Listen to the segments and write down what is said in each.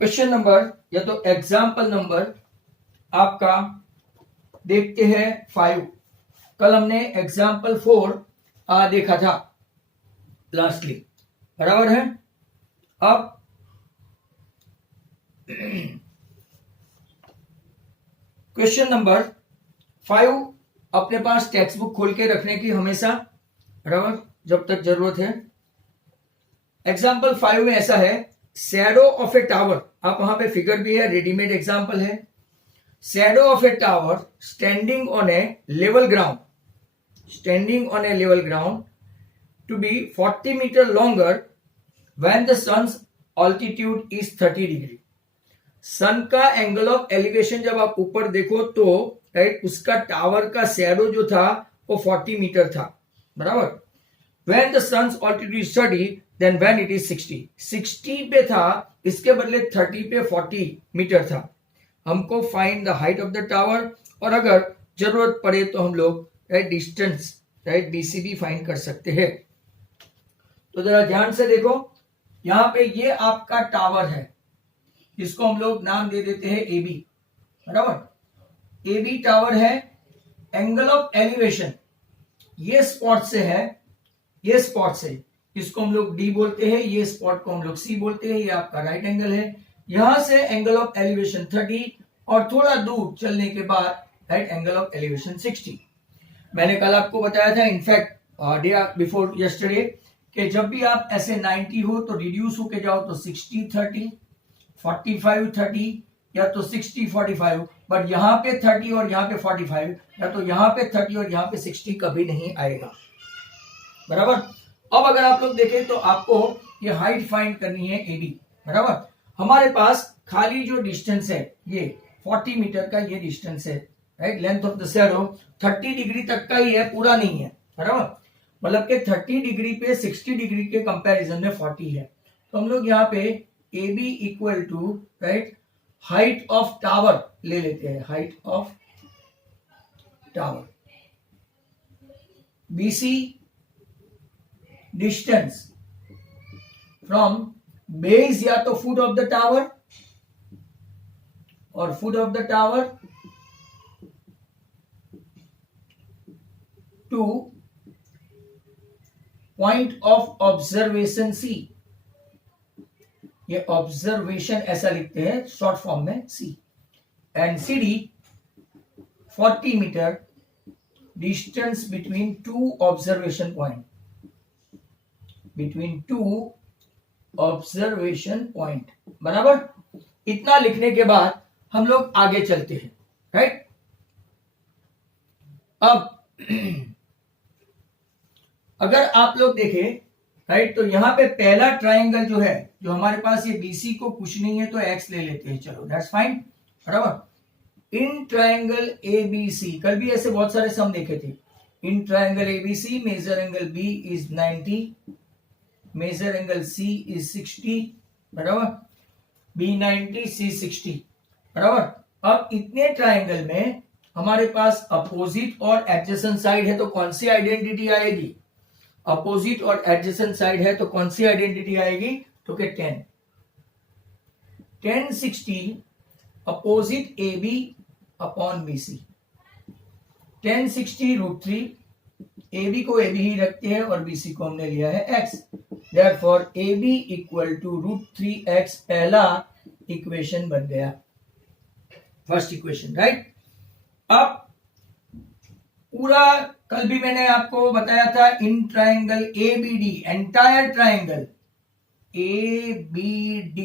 Question number या तो example number आपका देखते हैं 5। कल हमने एग्जाम्पल 4 देखा था लास्टली, बराबर है। अब क्वेश्चन नंबर 5 अपने पास टेक्स्ट बुक खोल के रखने की हमेशा, बराबर, जब तक जरूरत है। एग्जाम्पल 5 में ऐसा है, शैडो ऑफ ए टावर, आप वहां पे फिगर भी है, रेडीमेड एग्जाम्पल है। Shadow of a tower standing on a level ground, standing on a level ground to be 40 metre longer when the sun's altitude is 30 degree. Sun का angle of elevation जब आप ऊपर देखो तो right, उसका tower का shadow जो था वो 40 मीटर था, बराबर। When the sun's altitude is 30, then when it is 60, 60 पे था, इसके बदले 30 पे 40 मीटर था। हमको find the height of the tower, और अगर जरूरत पड़े तो हम लोग राइट डिस्टेंस, राइट डीसी भी फाइंड कर सकते हैं। तो जरा ध्यान से देखो, यहां पे ये आपका टावर है, इसको हम लोग नाम दे देते हैं एबी, बराबर। एबी टावर है, एंगल ऑफ एलिवेशन ये स्पॉट से है, ये स्पॉट से, इसको हम लोग डी बोलते हैं, ये स्पॉट को हम लोग सी बोलते हैं। ये आपका राइट एंगल है, यहां से एंगल ऑफ एलिवेशन 30 और थोड़ा दूर चलने के बाद राइट एंगल ऑफ एलिवेशन 60। मैंने कल आपको बताया था, इनफैक्ट डे बिफोर यस्टरडे, कि जब भी आप ऐसे 90 हो तो रिड्यूस होके जाओ तो 60 30, 45 30, या तो 60 45, बट यहां पे 30 और यहां पे 45, या तो यहां पे 30 और यहां पे 60 कभी नहीं आएगा, बराबर। अब अगर आप लोग देखें तो आपको ये हाइट फाइंड करनी है एबी, बराबर। हमारे पास खाली जो डिस्टेंस है ये 40 मीटर का ये डिस्टेंस है, right. Length of the shadow 30 degree तक का ही है, पूरा नहीं है, बराबर। मतलब कि 30 डिग्री पे 60 डिग्री के कंपैरिजन में 40 है। तो हम लोग यहाँ पे AB equal to right height of tower ले लेते हैं, height of tower, BC distance from base या तो फुट ऑफ द टावर, और foot of the tower to point of observation C, ये ऑब्जर्वेशन ऐसा लिखते हैं शॉर्ट फॉर्म में C, and CD 40 meter distance between two observation point, between two observation point, बराबर। इतना लिखने के बाद हम लोग आगे चलते हैं, राइट। अब अगर आप लोग देखें राइट, तो यहां पे पहला ट्राइंगल जो है, जो हमारे पास ये BC को कुछ नहीं है तो X ले लेते हैं, चलो दैट्स फाइन, बराबर। इन ट्राइंगल ABC, कल भी ऐसे बहुत सारे सम देखे थे। In triangle ABC measure angle B is 90, measure angle C is 60, बराबर। B 90, C 60, बराबर। अब इतने ट्राइंगल में हमारे पास अपोजिट और एडजेसेंट साइड है, तो कौन सी आइडेंटिटी आएगी? अपोजिट और एडजेसेंट साइड है तो कौन सी आइडेंटिटी आएगी? तो के 10 60 opposite AB upon BC, 10 60 √3, AB को AB ही रखते हैं और BC को हमने लिया है X, therefore AB equal to √3X पहला इक्वेशन बन गया, फर्स्ट इक्वेशन, राइट। अब पूरा कल भी मैंने आपको बताया था, in triangle ABD, entire triangle ABD,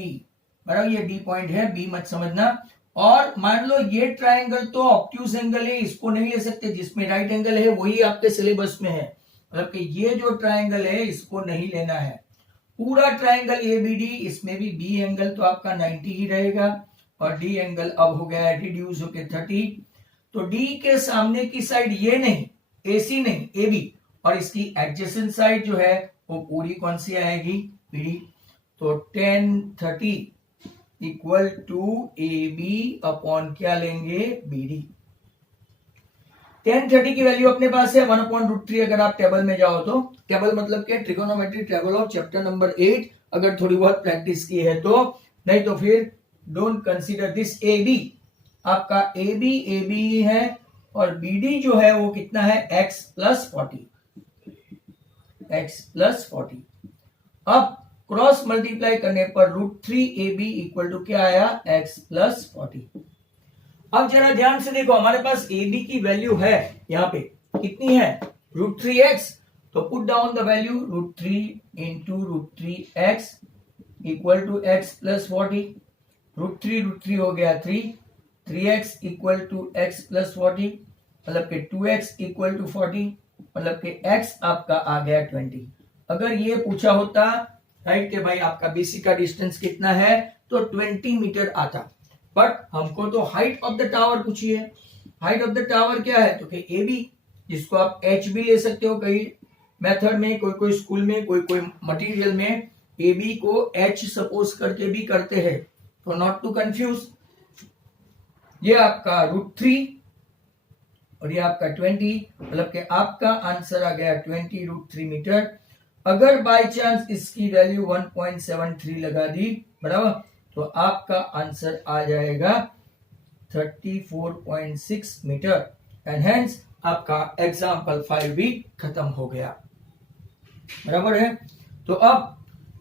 बराबर, ये D पॉइंट है, B मत समझना। और मान लो ये ट्राइंगल तो ऑब्ट्यूज एंगल है, इसको नहीं ले सकते, जिसमें राइट एंगल है वही आपके सिलेबस में है, मतलब कि ये जो ट्राइंगल है इसको नहीं लेना है। पूरा ट्राइंगल ABD, इसमें भी B एंगल तो आपका 90 ही रहेगा, और D एंगल अब हो गया रिड्यूस होके 30। तो D के सामने की साइड ये नहीं, AC नहीं, AB, और इसकी एडजेसेंट साइड जो है वो पूरी कौन सी आएगी? BD। तो 10 30 इक्वल टू AB अपॉन क्या लेंगे? BD। 10 30 की वैल्यू अपने पास है 1/√3। अगर आप टेबल में जाओ तो, टेबल मतलब के trigonometry table of chapter number 8, अगर थोड़ी बहुत प्रैक्टिस की है तो, नहीं तो फिर don't consider this A B, आपका ए बी है और बी डी जो है वो कितना है x प्लस 40, अब क्रॉस मल्टीप्लाई करने पर √3ab इक्वल टू क्या आया x प्लस 40। अब जरा ध्यान से देखो, हमारे पास ab की वैल्यू है यहाँ पे कितनी है √3x, तो put down the value √3 into √3x equal to x plus 40, √3 हो गया 3x equal to x plus 40, मतलब कि 2x इक्वल टू 40, मतलब कि x आपका आ गया 20। अगर ये पूछा होता राइट कि भाई आपका बीसी का डिस्टेंस कितना है तो 20 मीटर आता, बट हमको तो हाइट ऑफ द टावर पूछी है। हाइट ऑफ द टावर क्या है तो कि ए बी, जिसको आप एच भी ले सकते हो कई मेथड में, कोई स्कूल में, कोई मटेरियल में ए बी को एच सपोज करके भी करते हैं, तो नॉट टू कंफ्यूज। ये आपका √3 और ये आपका 20, मतलब कि आपका आंसर आ गया 20 √3 मीटर। अगर बाय चांस इसकी वैल्यू 1.73 लगा दी बराबर, तो आपका आंसर आ जाएगा 34.6 मीटर एंड हेंस आपका एग्जाम्पल 5 भी खत्म हो गया, बराबर है। तो अब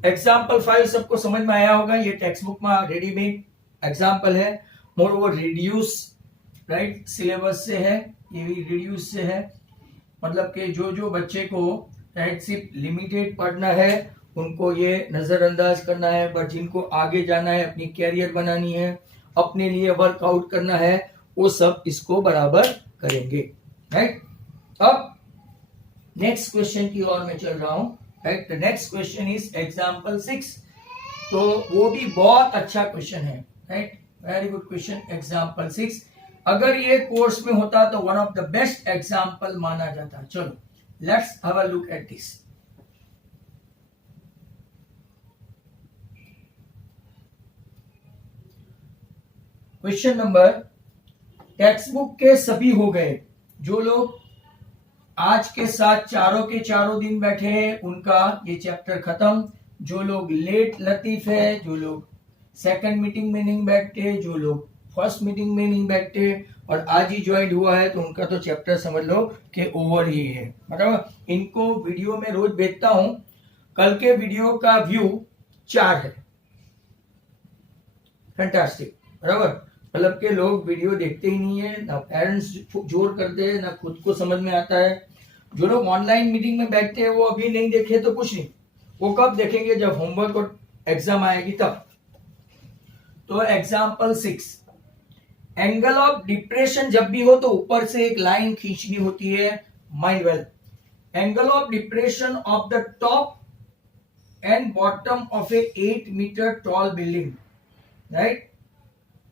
एग्जाम्पल 5 सबको समझ में आया होगा, ये टेक्स्ट बुक में रेडीमेड एग्जाम्पल है, मोर वो रिड्यूस राइट सिलेबस से है, ये भी रिड्यूस से है, मतलब कि जो बच्चे को राइट सिर्फ लिमिटेड पढ़ना है उनको ये नजरअंदाज करना है, बट जिनको आगे जाना है, अपनी कैरियर बनानी है, अपने लिए वर्कआउट करना है, वो सब इसको बराबर करेंगे राइट। अब नेक्स्ट क्वेश्चन की ओर मैं चल रहा हूं right. The next question is example 6, तो वो भी बहुत अच्छा क्वेश्चन है right, very good question example 6। अगर ये कोर्स में होता तो one of the best example माना जाता। चलो let's have a look at this. Question number, text book के सभी हो गए, जो लोग आज के साथ चारों के चारों दिन बैठे हैं उनका ये चैप्टर खत्म, जो लोग लेट लतीफ है, जो लोग सेकंड मीटिंग में नहीं बैठते, जो लोग फर्स्ट मीटिंग में नहीं बैठते और आज ही ज्वाइन हुआ है, तो उनका तो चैप्टर समझ लो कि ओवर ही है, बराबर। इनको वीडियो में रोज भेजता हूं, कल के वीडियो का व्यू 4 है, फैंटास्टिक, बराबर। मतलब के लोग वीडियो देखते ही नहीं है, ना पेरेंट्स जोर करते हैं, ना खुद को समझ में आता है। जो लोग ऑनलाइन मीटिंग में बैठते हैं वो अभी नहीं देखे तो कुछ नहीं, वो कब देखेंगे जब होमवर्क और एग्जाम आएगी तब। तो एग्जाम्पल 6, एंगल ऑफ डिप्रेशन जब भी हो तो ऊपर से एक लाइन खींचनी होती है, mind well. Angle of depression of the top and bottom of a 8 meter tall building right.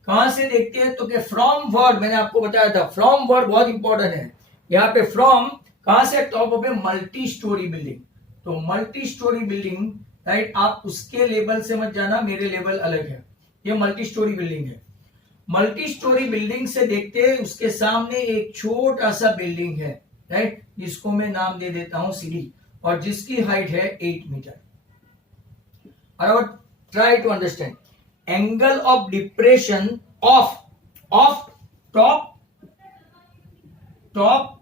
कहां से देखते हैं तो कि फ्रॉम वर्ड, मैंने आपको बताया था फ्रॉम वर्ड बहुत इंपॉर्टेंट है यहाँ पे। फ्रॉम कहां से, top of a multi storey building, तो मल्टी स्टोरी बिल्डिंग राइट, आप उसके लेवल से मत जाना, मेरे लेवल अलग है, ये मल्टी स्टोरी बिल्डिंग है। मल्टी स्टोरी बिल्डिंग से देखते हैं, उसके सामने एक छोटा सा बिल्डिंग है राइट, जिसको मैं नाम दे देता हूं सीढ़ी, और जिसकी हाइट है 8 मीटर। और try to understand angle of depression of top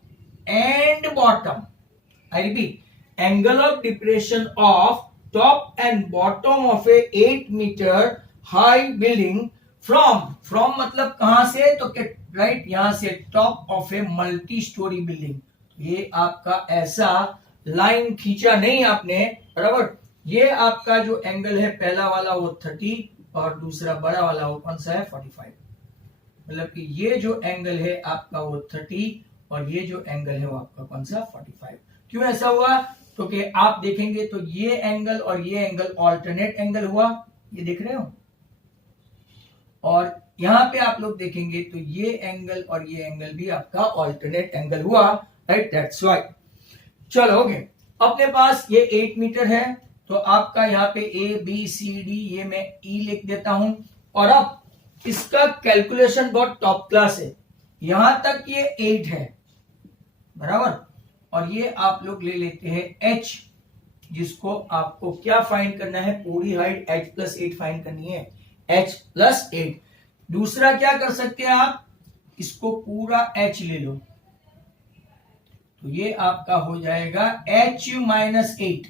and bottom. I repeat, angle of depression of top and bottom of a 8 meter high building from मतलब कहां से तो राइट यहां से top of a multi storey building. ये आपका ऐसा line खींचा नहीं आपने, बराबर। ये आपका जो एंगल है पहला वाला वो 30 और दूसरा बड़ा वाला वो कौन सा है 45, मतलब कि ये जो एंगल है आपका वो 30 और ये जो एंगल है वो आपका कौन सा 45। क्यों ऐसा हुआ तो कि आप देखेंगे तो ये एंगल और ये एंगल ऑल्टरनेट एंगल हुआ, ये देख रहे हो, और यहां पे आप लोग देखेंगे तो ये एंगल और ये एंगल भी आपका ऑल्टरनेट एंगल हुआ राइट, दैट्स व्हाई। चलो ओके, अपने पास ये 8 मीटर है, तो आपका यहाँ पे ए बी सी डी ये मैं ई लिख देता हूं, और अब इसका कैलकुलेशन बहुत टॉप क्लास है। यहां तक ये 8 है बराबर, और ये आप लोग ले लेते हैं h, जिसको आपको क्या फाइंड करना है, पूरी हाइट h + 8 फाइंड करनी है। h plus 8। दूसरा क्या कर सकते हैं आप, इसको पूरा h ले लो, तो ये आपका हो जाएगा h माइनस 8।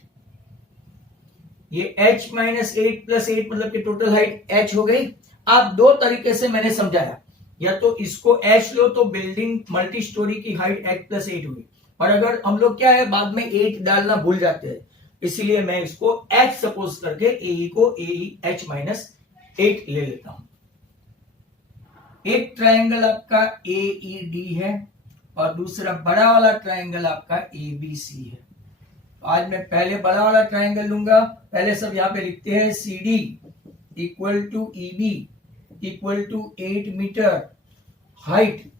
ये h माइनस 8 प्लस 8 मतलब कि टोटल हाइट h हो गई। आप दो तरीके से मैंने समझाया, या तो इसको h लो तो बिल्डिंग मल्टी स्टोरी की हाइट h प्लस 8 हुई, और अगर हम लोग क्या है बाद में 8 डालना भूल जाते हैं, इसीलिए मैं इसको h सपोज करके AE को AE h माइनस 8 ले लेता हूं। एक ट्रायंगल आपका AED है और दूसरा बड़ा वाला ट्रायंगल आपका ABC है। तो आज मैं पहले बड़ा वाला ट्रायंगल लूंगा। पहले सब यहां पे लिखते हैं CD equal to EB equal to 8 meter. Height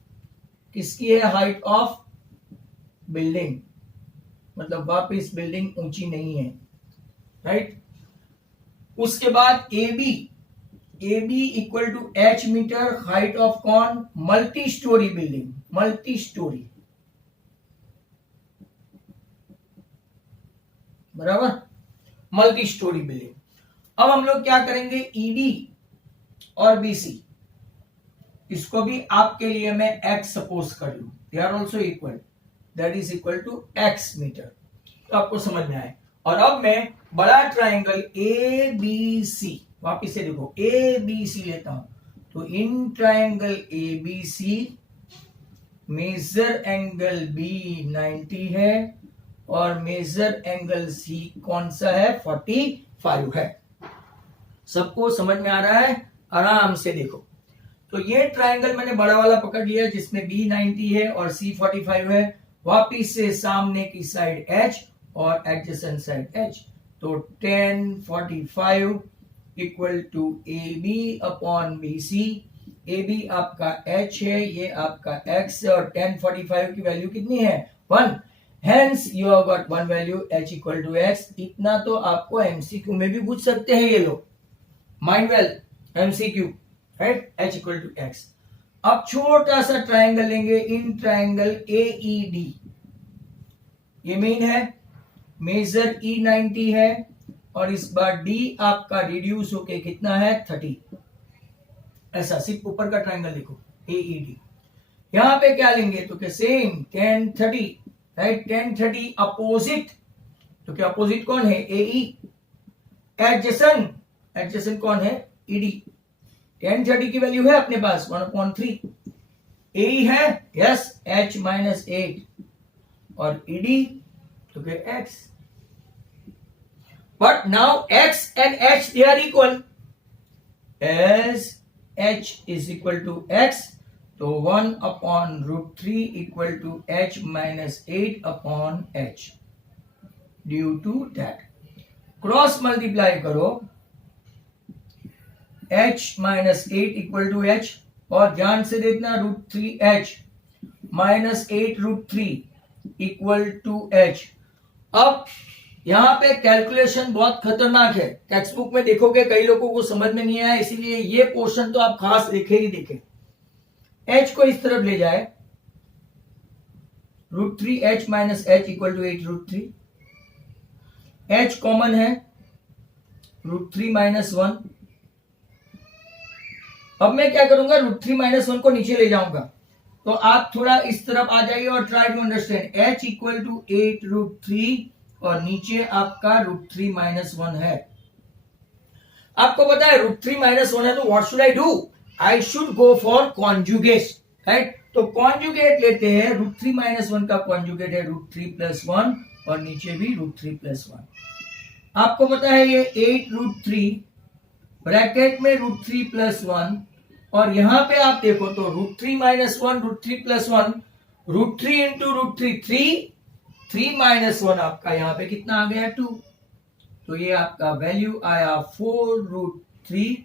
किसकी है, हाइट ऑफ बिल्डिंग, मतलब वापिस बिल्डिंग ऊंची नहीं है, राइट। उसके बाद AB equal to H metre, height of कौन, multi storey building, multi storey, बराबर, मल्टी स्टोरी बिल्डिंग। अब हम लोग क्या करेंगे, ED और BC, इसको भी आपके लिए मैं x सपोज कर लूं, they are also equal, that is equal to x meter, तो आपको समझ में आए। और अब मैं बड़ा ट्राइंगल ABC, वापिस से देखो ABC लेता हूं, तो in triangle ABC measure angle B 90 है और मेजर एंगल C कौन सा है, 45 है। सबको समझ में आ रहा है, आराम से देखो। तो ये ट्रायंगल मैंने बड़ा वाला पकड़ लिया जिसमें B 90 है और C 45 है, वापिस से सामने की साइड H और एडजेसेंट साइड H, तो 10 45 equal to AB upon BC। AB आपका H है, ये आपका X है, और 10 45 की वैल्यू कितनी है, 1। Hence you have got one value H equal to X। इतना तो आपको MCQ में भी पूछ सकते हैं ये लोग, mind well, MCQ, right, H equal to X। अब छोटा सा ट्रायंगल लेंगे, इन ट्रायंगल AED, ये मेन है, मेजर E 90 है और इस बार D आपका रिड्यूस होके कितना है, 30। ऐसा सिर्फ ऊपर का ट्रायंगल लिखो AED। यहां पे क्या लेंगे, तो क्या सेम 10 30, राइट, 10 30 अपोजिट, तो क्या अपोजिट कौन है, AE। एडजेसेंट कौन है, ED। 10 30 की वैल्यू है अपने पास 1/3, AE है, यस, H माइनस 8 और ED तो क्या X। But now X and H they are equal, as H is equal to X, तो 1/√3 equal to H minus 8 upon H। Due to that cross multiply करो, H minus 8 equal to H, और ध्यान से देखना √3H minus 8√3 equal to H। अब यहां पे calculation बहुत खतरनाक है, टेक्स्ट बुक में देखोगे कई लोगों को समझ में नहीं आया, इसीलिए ये पोर्शन तो आप खास देखे ही देखे। H को इस तरफ ले जाए, √3H minus H equal to 8√3, H common है, √3 माइनस 1। अब मैं क्या करूंगा, √3 माइनस 1 को नीचे ले जाऊंगा, तो आप थोड़ा इस तरफ आ जाइए और try to understand. H equal to 8√3 और नीचे आपका √3 माइनस 1 है। आपको पता है √3 माइनस 1 है, तो what should I do, I should go for conjugate, right. तो कॉन्जुगेट लेते हैं, √3 माइनस 1 का कॉन्जुगेट है √3 प्लस 1 और नीचे भी √3 प्लस 1। आपको पता है ये 8√3 ब्रैकेट में √3 प्लस 1, और यहां पे आप देखो तो √3 माइनस 1 √3 प्लस 1, √3 इंटू √3 3 माइनस 1 आपका यहां पे कितना आ गया, 2। तो ये आपका वैल्यू आया 4√3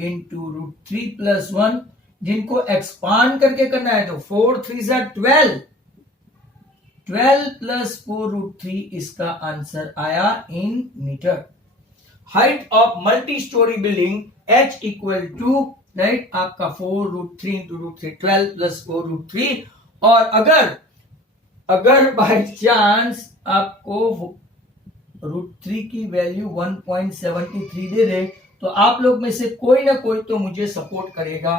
इंटू √3 प्लस 1, जिनको एक्सपांड करके करना है तो 4 3 12, 12 प्लस 4√3 इसका आंसर आया in metre. Height of multi storey building H equal to, right, आपका 4√3 इंटू √3 12 प्लस 4√3। और अगर बाय चांस आपको √3 की वैल्यू 1.73 दे दे तो आप लोग में से कोई ना कोई तो मुझे सपोर्ट करेगा।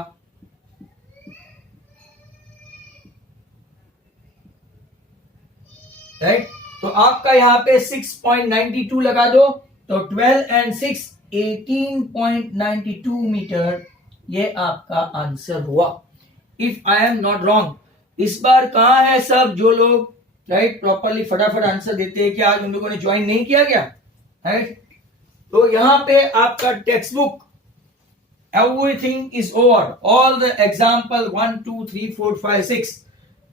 राइट, तो आपका यहां पे 6.92 लगा दो तो 12 एंड 6 18.92 मीटर, ये आपका आंसर हुआ if I am not wrong. इस बार कहां है सब जो लोग राइट प्रॉपरली फटाफट आंसर देते हैं, क्या आज उन लोगों ने ज्वाइन नहीं किया क्या? राइट, तो यहां पे आपका text book everything is over, all the example 1 2 3 4 5 6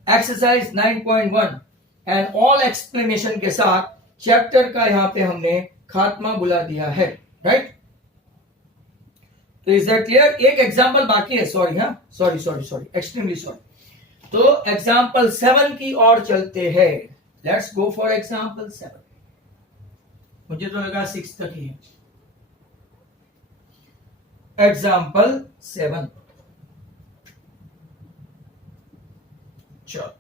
exercise 9.1 and all explanation के साथ चैप्टर का यहां पे हमने खात्मा बुला दिया है। राइट, तो इज दैट क्लियर? एक एग्जाम्पल बाकी है, सॉरी, हाँ सॉरी एक्सट्रीमली सॉरी। तो एग्जाम्पल 7 की ओर चलते हैं। Let's go for example 7। मुझे तो लगा 6 तक ही है। एग्जाम्पल 7, चलो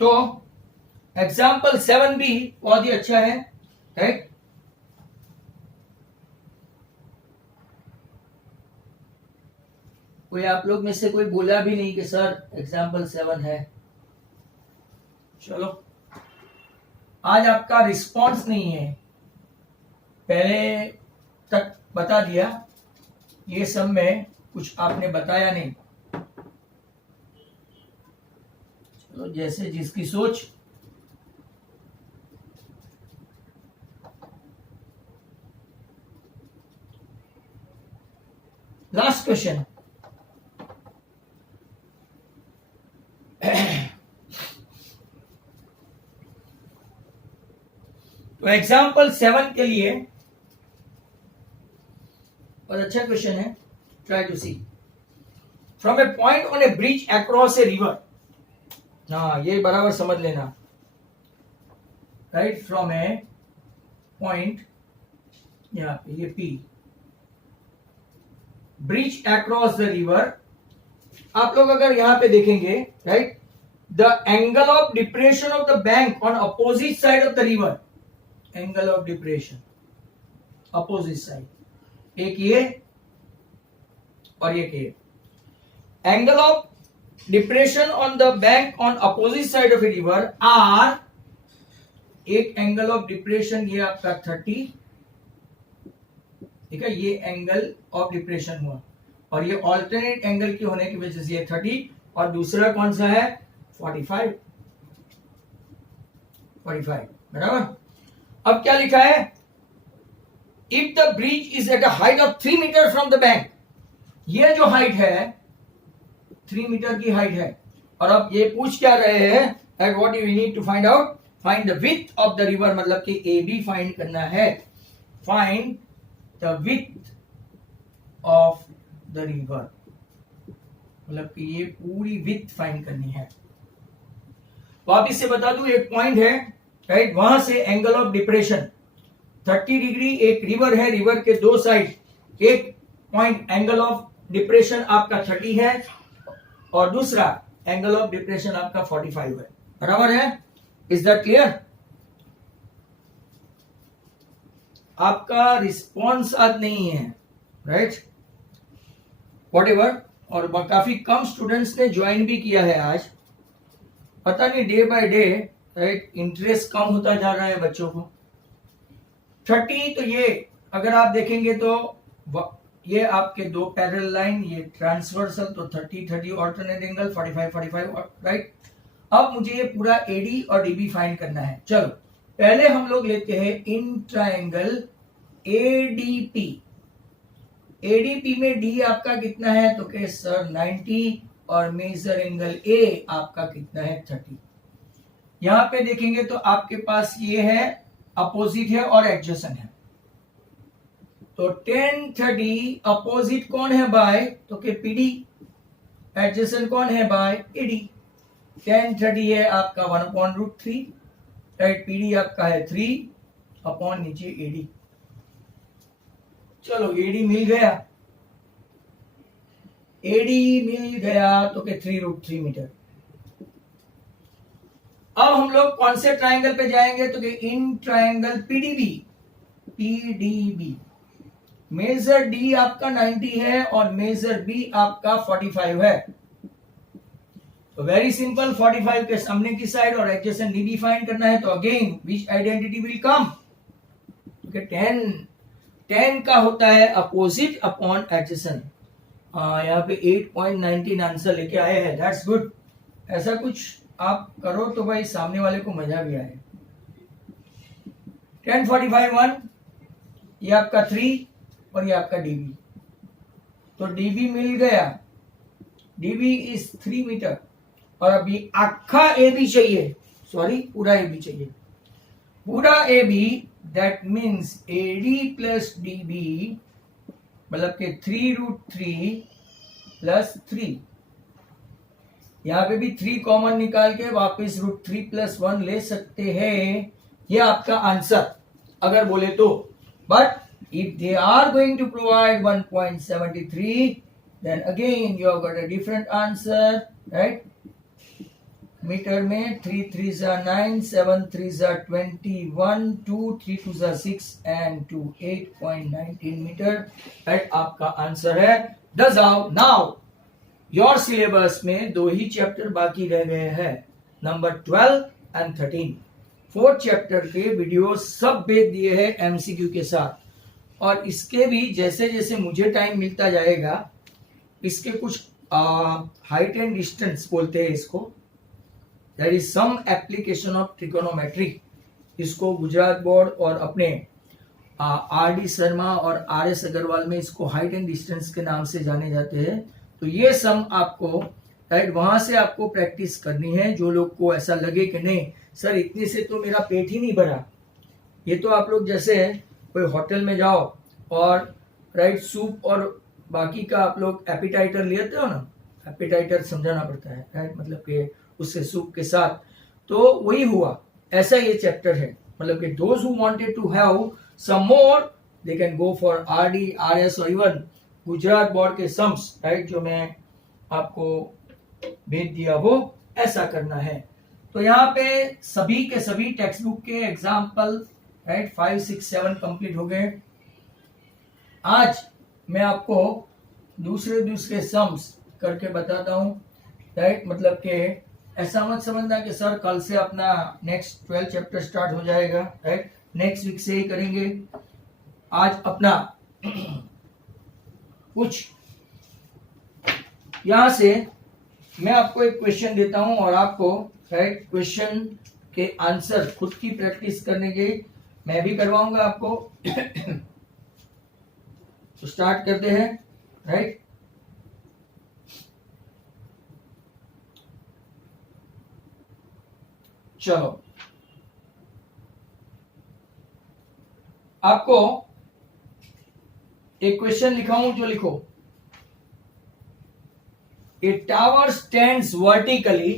तो एग्जाम्पल 7 भी बहुत ही अच्छा है। राइट, कोई आप लोग में से कोई बोला भी नहीं कि सर एग्जाम्पल 7 है। चलो, आज आपका रिस्पॉन्स नहीं है, पहले तक बता दिया, ये सब में कुछ आपने बताया नहीं। चलो, जैसे जिसकी सोच। लास्ट क्वेश्चन, तो एग्जाम्पल 7 के लिए और अच्छा क्वेश्चन है। Try to see from a point on a bridge across a river. हाँ, ये बराबर समझ लेना। राइट, फ्रॉम ए पॉइंट, यहां पे ये P, bridge across the river. आप लोग अगर यहां पे देखेंगे, right, the angle of depression of the bank on opposite side of the river, angle of depression opposite side, एक ये और एक ये। Angle of depression on the bank on opposite side of a river are, एक angle of depression ये आपका 30, ठीक है, ये एंगल ऑफ डिप्रेशन हुआ, और ये ऑल्टरनेट एंगल की होने की वजह से ये 30, और दूसरा कौन सा है 45, बराबर। अब क्या लिखा है, if the bridge is at a height of 3 metre from the bank, ये जो हाइट है 3 मीटर की हाइट है, और अब ये पूछ क्या रहे हैं, at what you need to find out, find the width of the river, मतलब कि ए बी फाइंड करना है, find the width of the river, मतलब कि ये पूरी विड्थ फाइंड करनी है। वापिस से बता दूं, एक पॉइंट है, राइट, वहां से एंगल ऑफ डिप्रेशन 30 डिग्री, एक रिवर है, रिवर के दो साइड, एक पॉइंट एंगल ऑफ डिप्रेशन आपका 30 है, और दूसरा एंगल ऑफ डिप्रेशन आपका 45 है, बराबर है। Is that clear? आपका रिस्पॉन्स आज नहीं है, राइट, व्हाटएवर, और काफी कम स्टूडेंट्स ने ज्वाइन भी किया है आज, पता नहीं day by day, right, interest कम होता जा रहा है बच्चों को। 30, तो ये अगर आप देखेंगे तो ये आपके दो पैरेलल लाइन, ये ट्रांसवर्सल, तो 30 ऑल्टरनेट एंगल, 45 राइट। अब मुझे ये पूरा एडी और डीबी फाइंड करना है। चलो, पहले हम लोग लेते हैं इन ट्राइंगल एडीपी। एडीपी में डी आपका कितना है, तो के सर 90, और मेजर एंगल ए आपका कितना है 30। यहां पे देखेंगे तो आपके पास ये है, अपोजिट है और एडजेसेंट है, तो 10 30 अपोजिट कौन है बाय, तो के पीडी, एडजेसेंट कौन है बाय एडी। 10 30 है आपका 1/√3, राइट, पीडी आपका है 3 अपॉन नीचे एडी। चलो, एडी मिल गया, एडी मिल गया, तो के 3√3 मीटर। अब हम लोग कौन से ट्राइंगल पे जाएंगे, तो in triangle PDB measure D आपका 90 है और मेजर बी आपका 45 है। तो वेरी सिंपल, 45 के सामने की साइड और एडजेसेंट डीबी फाइंड करना है। तो again which identity will come, 10 का होता है अपोजिट अपॉन एडजेसेंट। यहाँ पे 8.19 आंसर लेके आए हैं, दैट्स गुड। ऐसा कुछ आप करो तो भाई सामने वाले को मजा भी आए। 10, 45, 1, ये आपका 3 और ये आपका डीबी। तो डीबी मिल गया, डीबी इज 3 मीटर। और अभी आखा ए बी चाहिए, सॉरी पूरा ए बी चाहिए, पूरा A B, that means A D plus D B, मतलब के 3√3 प्लस 3। यहां पे भी 3 कॉमन निकाल के वापस √3 प्लस 1 ले सकते हैं। ये आपका आंसर अगर बोले तो। But if they are going to provide 1.73, then again you have got a different answer, right? Metre में 3 3s are 9, 7 3s are 21, 2 3 2s are 6 and 2 8.19 metre, right? आपका आंसर है। Does now your syllabus में 2 ही chapter बाकी रह गए हैं, number 12 and 13। 4th chapter के video सब भेज दिए हैं एमसीक्यू के साथ। और इसके भी जैसे जैसे मुझे टाइम मिलता जाएगा, इसके कुछ हाइट एंड डिस्टेंस बोलते हैं इसको, that is some application of trigonometry. इसको गुजरात बोर्ड और अपने आर डी शर्मा और आर एस अग्रवाल में इसको हाइट एंड डिस्टेंस के नाम से जाने जाते हैं। तो ये सम आपको राइट वहां से आपको प्रैक्टिस करनी है। जो लोग को ऐसा लगे कि नहीं सर इतने से तो मेरा पेट ही नहीं भरा, ये तो आप लोग जैसे कोई होटल में जाओ और राइट सूप और बाकी का आप लोग एपिटाइटर लेते हो ना, एपिटाइटर समझाना पड़ता है राइट, मतलब कि उससे सूप के साथ, तो वही हुआ। ऐसा ये चैप्टर है, मतलब कि those who wanted to have some more they can go for RD, RS और इवन गुजरात बोर्ड के सम्स, राइट, जो मैं आपको भेज दिया वो ऐसा करना है। तो यहाँ पे सभी के सभी टेक्स्ट बुक के एग्जाम्पल राइट 5, 6, 7 कंप्लीट हो गए। आज मैं आपको दूसरे सम्स करके बताता हूँ राइट, मतलब कि ऐसा मत समझना कि सर कल से अपना नेक्स्ट 12 चैप्टर स्टार्ट हो जाएगा, राइट, नेक्स्ट वीक से ही करेंगे। आज अपना कुछ यहां से मैं आपको एक क्वेश्चन देता हूं और आपको राइट क्वेश्चन के आंसर खुद की प्रैक्टिस करने के मैं भी करवाऊंगा आपको। तो स्टार्ट करते हैं राइट। चलो आपको एक क्वेश्चन लिखा हूं, जो लिखो ए टावर स्टैंड्स वर्टिकली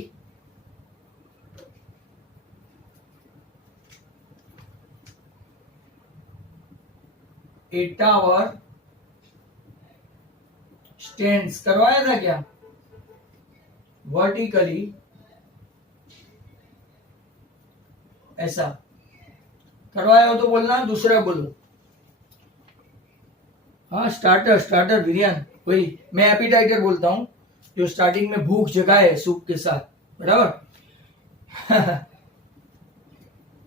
ए टावर स्टैंड्स करवाया था क्या, वर्टिकली ऐसा करवाया हो तो बोलना, दूसरा बोलो। हाँ स्टार्टर बिरयानी, वही मैं एपिटाइटर बोलता हूं, जो स्टार्टिंग में भूख जगाए सूप के साथ, बराबर।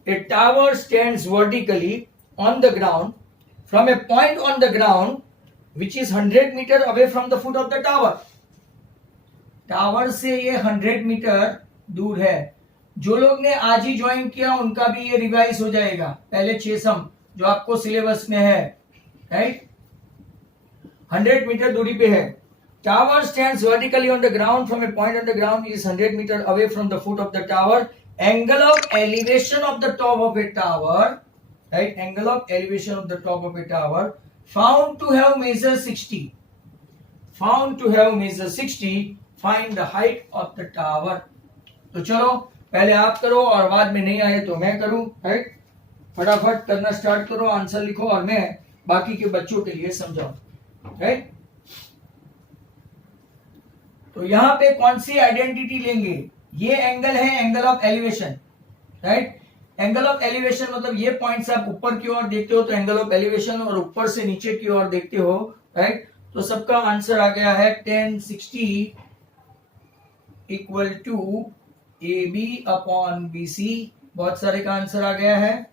A tower stands vertically on the ground from a point on the ground which is 100 metre away from the foot of the tower. Tower से ये 100 मीटर दूर है। जो लोग ने आज ही ज्वाइन किया उनका भी ये रिवाइज हो जाएगा, पहले 6 सम जो आपको सिलेबस में है, राइट। 100 मीटर दूरी पे है। Tower stands vertically on the ground from a point on the ground is 100 metre away from the foot of the tower. Angle of elevation of the top of a tower, right, angle of elevation of the top of a tower found to have measure 60, found to have measure 60, find the height of the tower. तो चलो पहले आप करो और बाद में नहीं आए तो मैं करूं, राइट। फटाफट करना स्टार्ट करो, आंसर लिखो और मैं बाकी के बच्चों के लिए समझाऊं, राइट। तो यहां पे कौन सी आइडेंटिटी लेंगे, ये एंगल है angle of elevation, right. Angle of elevation मतलब ये पॉइंट्स आप ऊपर की ओर देखते हो तो एंगल ऑफ एलिवेशन, और ऊपर से नीचे की ओर देखते हो, राइट। तो सबका आंसर आ गया है 1060 equal to AB upon BC। बहुत सारे का आंसर आ गया है।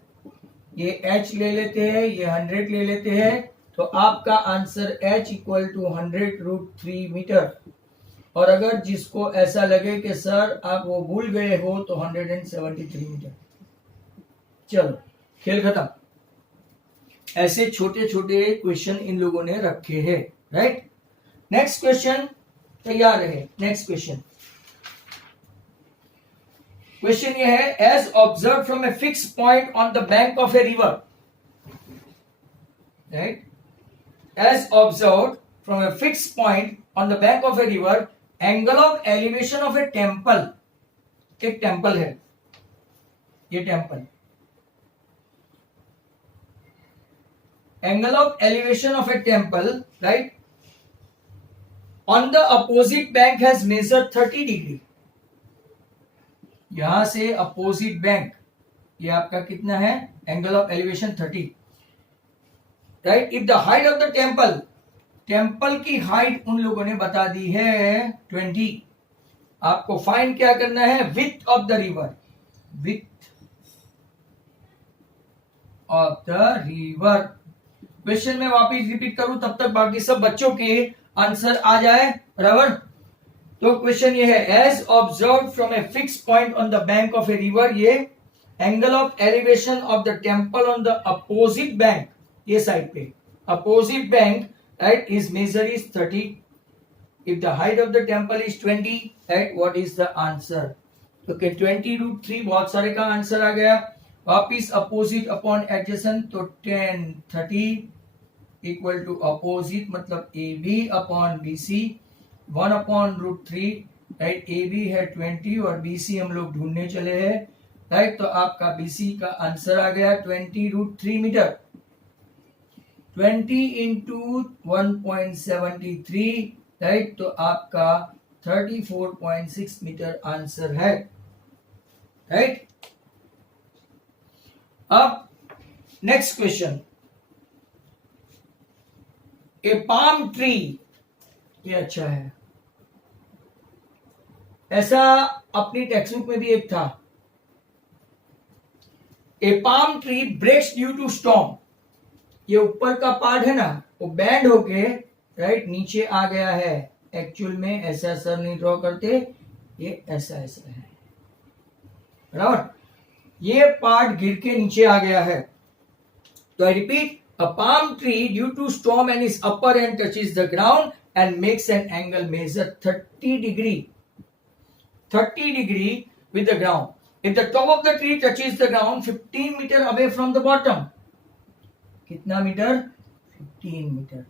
ये H ले लेते हैं, ये 100 ले लेते हैं, तो आपका answer H equal to 100√3 metre. और अगर जिसको ऐसा लगे कि सर आप वो भूल गए हो तो 173 मीटर। चलो खेल खत्म। ऐसे छोटे छोटे क्वेश्चन इन लोगों ने रखे हैं, राइट। नेक्स्ट क्वेश्चन, तैयार रहे। नेक्स्ट क्वेश्चन, क्वेश्चन ये है, as observe from a fix point on the bank of a river, right. As observe from a fix point on the bank of a river, angle of elevation of a temple. एक temple है, ये temple, angle of elevation of a temple, right, on the opposite bank has measured 30 degree। यहां से opposite bank, ये आपका कितना है, angle of elevation 30, right. If the height of the temple, temple की हाइट उन लोगों ने बता दी है 20। आपको फाइंड क्या करना है, width of the river, width of the river. Question में वापिस रिपीट करूं तब तक बाकी सब बच्चों के आंसर आ जाए, बराबर। तो क्वेश्चन ये है, as observe from a fix point on the bank of a river, ये angle of elevation of the temple on the opposite bank, ये साइड पे opposite bank, right, is measure is 30। If the height of the temple is 20, right, what is the answer. Okay, 20√3, बहुत सारे का answer आ गया। वापिस opposite upon adjacent, तो 10 30 equal to opposite मतलब AB upon BC, 1/√3, right. AB है 20 और BC हम लोग ढूंढने चले हैं, राइट। तो आपका BC का आंसर आ गया 20√3 मीटर। 20 इंटू 1.73, राइट, तो आपका 34.6 मीटर आंसर है, राइट। अब नेक्स्ट क्वेश्चन, ए पाम ट्री, ये अच्छा है, ऐसा अपनी टेक्स्ट बुक में भी एक था। A palm tree breaks due to storm, ये ऊपर का पार्ट है ना, वो बैंड होके, राइट, नीचे आ गया है। एक्चुअल में ऐसा सर नहीं ड्रॉ करते, ये ऐसा ऐसा है, बराबर। ये पार्ट गिर के नीचे आ गया है। तो I repeat, a palm tree due to storm and its upper end touches the ground and makes an angle measure 30 degree with the ground. If the top of the tree touches the ground 15 meter away from the bottom, कितना metre, 15 metre,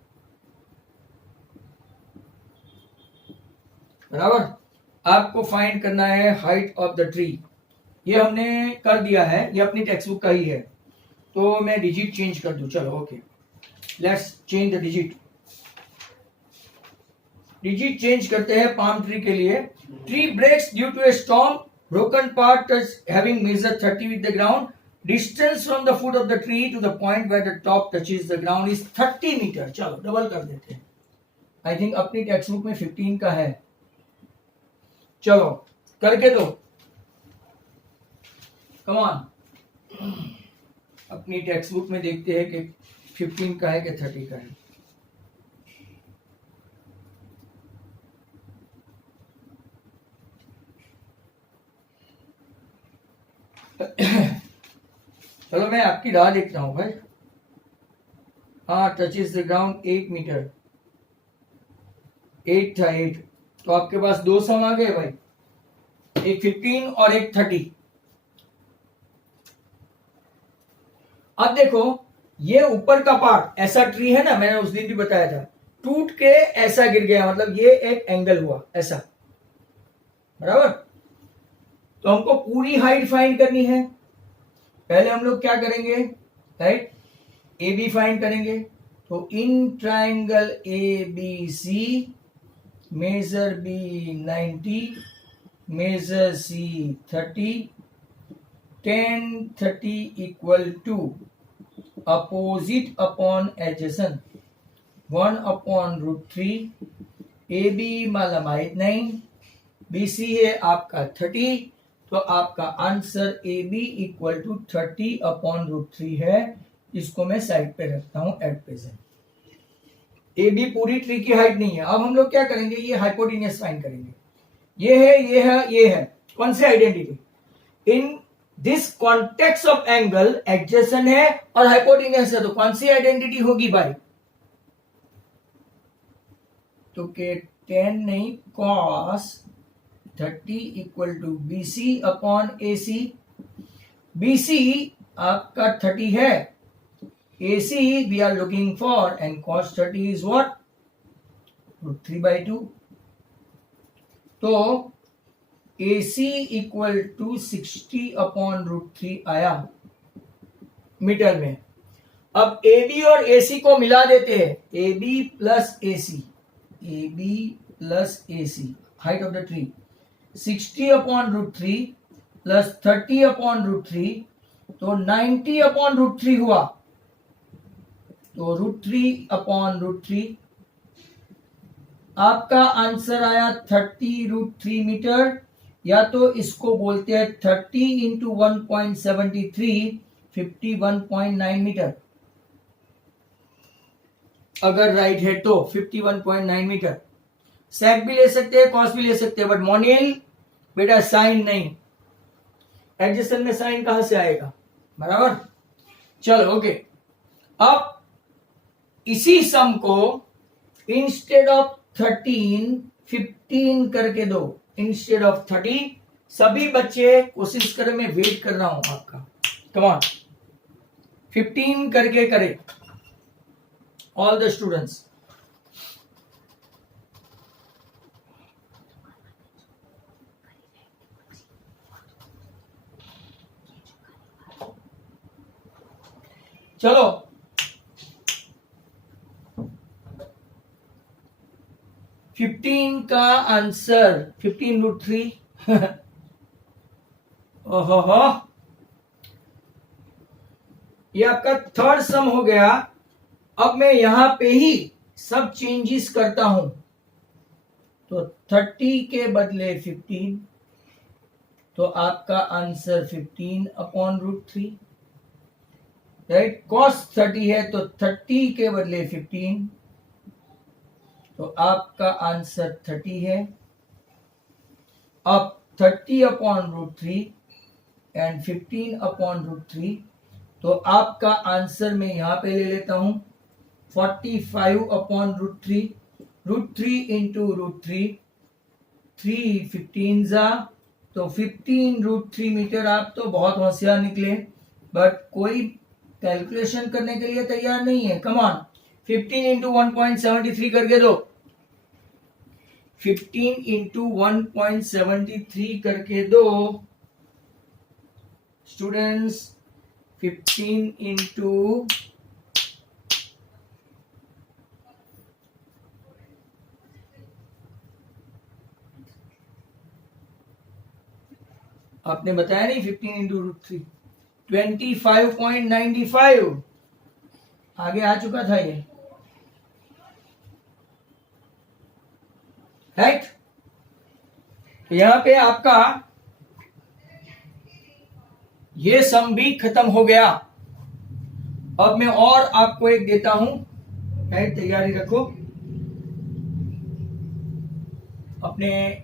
बराबर। आपको find करना है height of the tree. ये हमने कर दिया है, ये अपनी टेक्स्ट बुक का ही है, तो मैं डिजिट चेंज कर दूं। चलो okay, let's change the digit. Digit change करते हैं पाम ट्री के लिए। Tree breaks due to a storm, broken part having measure 30 with the ground, distance from the foot of the tree to the point where the top touches the ground is 30 metre. चलो double कर देते हैं, I think अपनी text book में 15 का है। चलो करके दो, कम ऑन। अपनी टेक्स्ट बुक में देखते हैं कि 15 का है कि 30 का है। चलो मैं आपकी राह देखता हूं भाई। हाँ, टचेस द ग्राउंड 8 मीटर, 8 था 8, तो आपके पास दो सम आ गए भाई, एक 15 और एक 30। अब देखो, ये ऊपर का पार्ट, ऐसा ट्री है ना, मैंने उस दिन भी बताया था, टूट के ऐसा गिर गया, मतलब ये एक एंगल हुआ ऐसा, बराबर। तो हमको पूरी हाइट फाइंड करनी है। पहले हम लोग क्या करेंगे, राइट, ए बी फाइंड करेंगे। तो in triangle ABC measure B 90, measure C 30, tan 30 equal to opposite upon adjacent 1/√3. AB मला माहित नहीं, BC है आपका 30, तो आपका आंसर AB इक्वल टू 30/√3 है। इसको मैं साइड पे रखता हूं एट प्रेजेंट। AB पूरी ट्री की हाइट नहीं है। अब हम लोग क्या करेंगे, ये हाइपोटेन्यूस फाइंड करेंगे। ये है, ये है, ये है, कौन सी identity? In this context of angle adjacent है और हाइपोटेन्यूस है, तो कौन सी आइडेंटिटी होगी भाई? तो के tan नहीं, cos 30 equal to BC upon AC। BC आपका 30 है, AC we are looking for, and cos 30 is what? √3/2। तो AC इक्वल टू 60/√3 आया मीटर में। अब AB और AC को मिला देते हैं, AB plus AC, AB plus AC, height of the tree 60/√3 plus 30/√3, तो 90/√3 हुआ, तो √3/√3 आपका आंसर आया 30√3 मीटर, या तो इसको बोलते हैं 30 इंटू 1.73, 51.9 मीटर। अगर राइट है तो 51.9 मीटर। सेक भी ले सकते हैं, कॉस भी ले सकते हैं, बट मोनियल बेटा साइन नहीं, एडजेसेंट में साइन कहां से आएगा, बराबर। चलो ओके, अब इसी सम को इंस्टेड ऑफ 13 15 करके दो, इंस्टेड ऑफ 30। सभी बच्चे कोशिश करें, मैं वेट कर रहा हूं आपका, कम ऑन 15 करके करें ऑल द स्टूडेंट्स। चलो 15 का आंसर 15√3 ओहो, ये आपका थर्ड सम हो गया। अब मैं यहां पे ही सब चेंजेस करता हूं, तो 30 के बदले 15, तो आपका आंसर 15/√3, राइट। cos 30 है तो 30 के बदले 15, तो आपका आंसर 30 है। अब 30/√3 एंड 15/√3, तो आपका आंसर मैं यहां पे ले लेता हूं 45/√3, √3 इंटू √3, 3 15 जा, तो 15√3 मीटर। आप तो बहुत होशियार निकले, बट कोई कैलकुलेशन करने के लिए तैयार नहीं है। कम ऑन, 15 इंटू 1.73 करके दो, 15 इंटू 1.73 करके दो स्टूडेंट्स। 15 इंटू आपने बताया नहीं, 15 इंटू √3 25.95 आगे आ चुका था ये, राइट। तो यहां पे आपका ये सम भी खत्म हो गया। अब मैं और आपको एक देता हूं, राइट, तैयारी रखो। अपने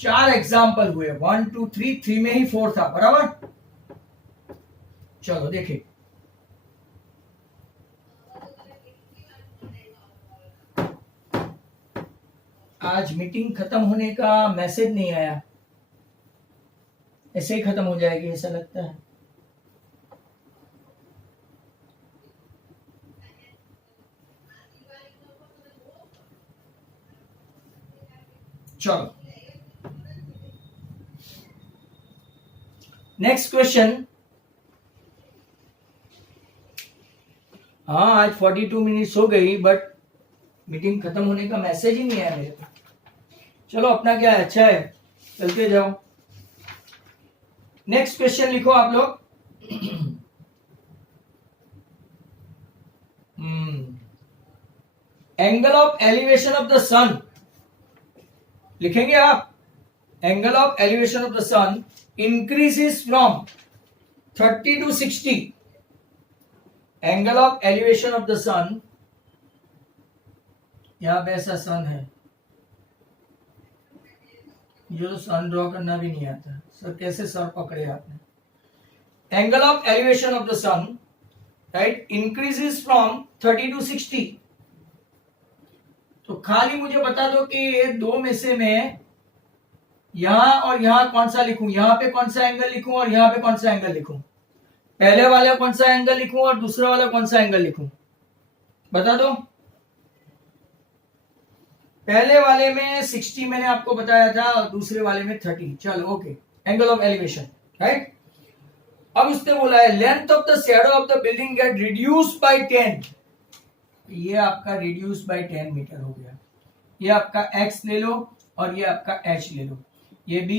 4 एग्जाम्पल हुए, 1 2 3, 3 में ही 4 था, बराबर। चलो देखिए, आज मीटिंग खत्म होने का मैसेज नहीं आया, ऐसे ही खत्म हो जाएगी ऐसा लगता है। चलो नेक्स्ट क्वेश्चन। हाँ, आज 42 मिनट्स हो गई, बट मीटिंग खत्म होने का मैसेज ही नहीं आया मेरे को। चलो अपना क्या है, अच्छा है, चलते जाओ। नेक्स्ट क्वेश्चन लिखो आप लोग। Angle of elevation of the sun लिखेंगे आप। Angle of elevation of the sun increases from 30 to 60। Angle of elevation of the sun, यहां पे ऐसा सन है, जो सन ड्रॉ करना भी नहीं आता सर, कैसे सर पकड़े आपने। Angle of elevation of the sun right increases from 30 to 60। तो खाली मुझे बता दो कि ये दो में से मैं यहां और यहां कौन सा लिखूं, यहां पे कौन सा एंगल लिखूं और यहां पे कौन सा एंगल लिखूं, पहले वाला कौन सा एंगल लिखूं और दूसरा वाला कौन सा एंगल लिखूं, बता दो। पहले वाले में 60 मैंने आपको बताया था और दूसरे वाले में 30। चलो okay, angle of elevation right. अब उसने बोला है length of the shadow of the building get reduce by 10। ये आपका रिड्यूस बाय 10 मीटर हो गया। ये आपका x ले लो और ये आपका h ले लो, ये b,